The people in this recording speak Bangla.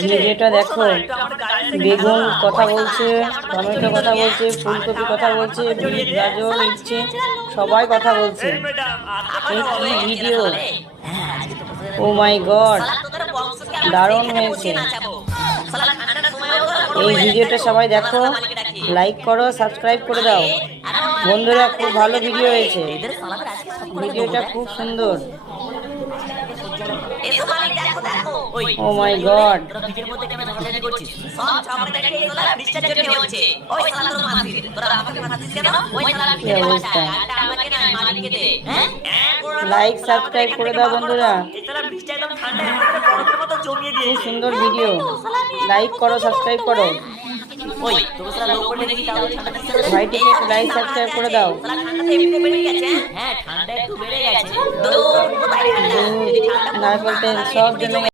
ভিডিওটা দেখো, বেগুন কথা বলছে, টমেটো কথা বলছে, ফুলকপি কথা বলছে, বিট গাজর ইচ্ছে সবাই কথা বলছে। এই কি ভিডিও! ও মাই গড, দারুণ হয়েছে। এই ভিডিওটা সবাই দেখো, লাইক করো, সাবস্ক্রাইব করে দাও বন্ধুরা। খুব ভালো ভিডিও হয়েছে, ভিডিওটা খুব সুন্দর। ও মাই গড, লাইক সাবস্ক্রাইব করে দাও বন্ধুরা, খুব সুন্দর ভিডিও। লাইক করো, সাবস্ক্রাইব করো, ভাইটিকে একটু লাইক সাবস্ক্রাইব করে দাও। নারকেল তেল সব জমে